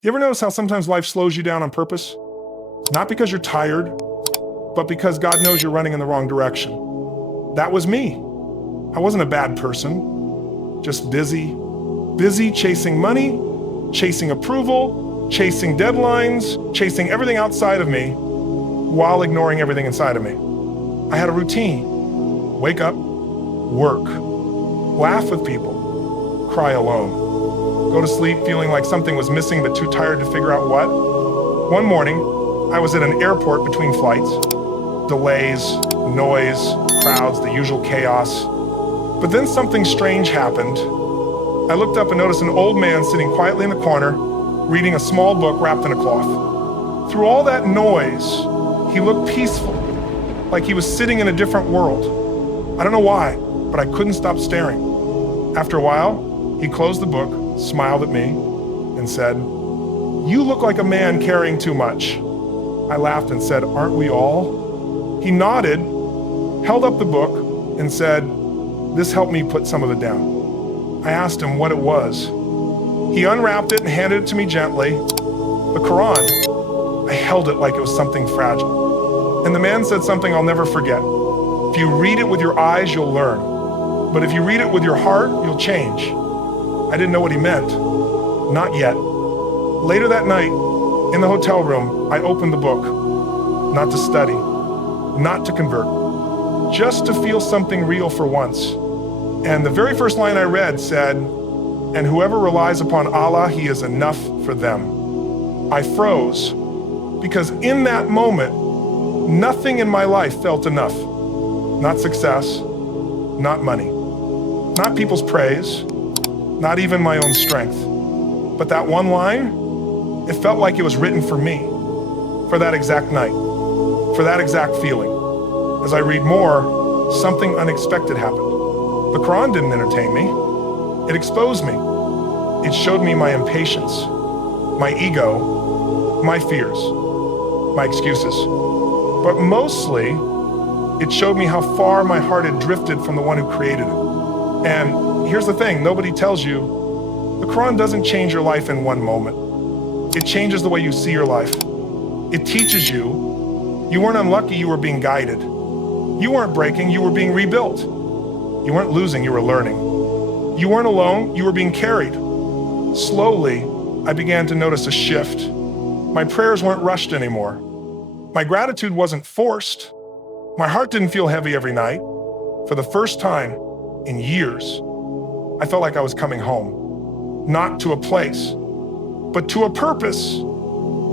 You ever notice how sometimes life slows you down on purpose? Not because you're tired, but because God knows you're running in the wrong direction. That was me. I wasn't a bad person, just busy chasing money, chasing approval, chasing deadlines, chasing everything outside of me while ignoring everything inside of me. I had a routine. Wake up, work, laugh with people, cry alone. Go to sleep feeling like something was missing but too tired to figure out what. One morning, I was at an airport between flights. Delays, noise, crowds, the usual chaos. But then something strange happened. I looked up and noticed an old man sitting quietly in the corner, reading a small book wrapped in a cloth. Through all that noise, he looked peaceful, like he was sitting in a different world. I don't know why, but I couldn't stop staring. After a while, he closed the book, smiled at me, and said, "You look like a man carrying too much." I laughed and said, "Aren't we all?" He nodded, held up the book, and said, "This helped me put some of it down." I asked him what it was. He unwrapped it and handed it to me gently. The Qur'an. I held it like it was something fragile. And the man said something I'll never forget. If you read it with your eyes, you'll learn. But if you read it with your heart, you'll change. I didn't know what he meant. Not yet. Later that night, in the hotel room, I opened the book. Not to study, not to convert, just to feel something real for once. And the very first line I read said, "And whoever relies upon Allah, He is enough for them." I froze, because in that moment, nothing in my life felt enough. Not success, not money, not people's praise, not even my own strength. But that one line, it felt like it was written for me, for that exact night, for that exact feeling. As I read more, something unexpected happened. The Quran didn't entertain me. It exposed me. It showed me my impatience, my ego, my fears, my excuses. But mostly, it showed me how far my heart had drifted from the one who created it. And here's the thing, nobody tells you, the Quran doesn't change your life in one moment. It changes the way you see your life. It teaches you, you weren't unlucky, you were being guided. You weren't breaking, you were being rebuilt. You weren't losing, you were learning. You weren't alone, you were being carried. Slowly, I began to notice a shift. My prayers weren't rushed anymore. My gratitude wasn't forced. My heart didn't feel heavy every night. For the first time in years, I felt like I was coming home. Not to a place, but to a purpose.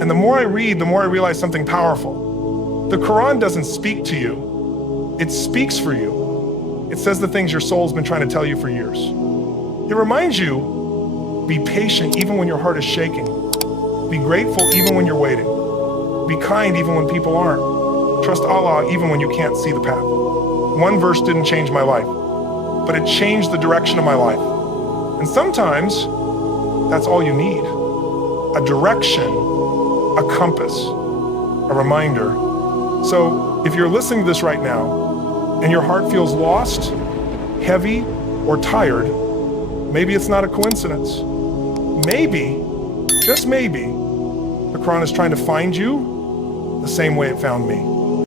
And the more I read, the more I realize something powerful. The Quran doesn't speak to you, it speaks for you. It says the things your soul's been trying to tell you for years. It reminds you, be patient even when your heart is shaking. Be grateful even when you're waiting. Be kind even when people aren't. Trust Allah even when you can't see the path. One verse didn't change my life, but it changed the direction of my life. And sometimes, that's all you need. A direction, a compass, a reminder. So if you're listening to this right now, and your heart feels lost, heavy, or tired, maybe it's not a coincidence. Maybe, just maybe, the Quran is trying to find you the same way it found me.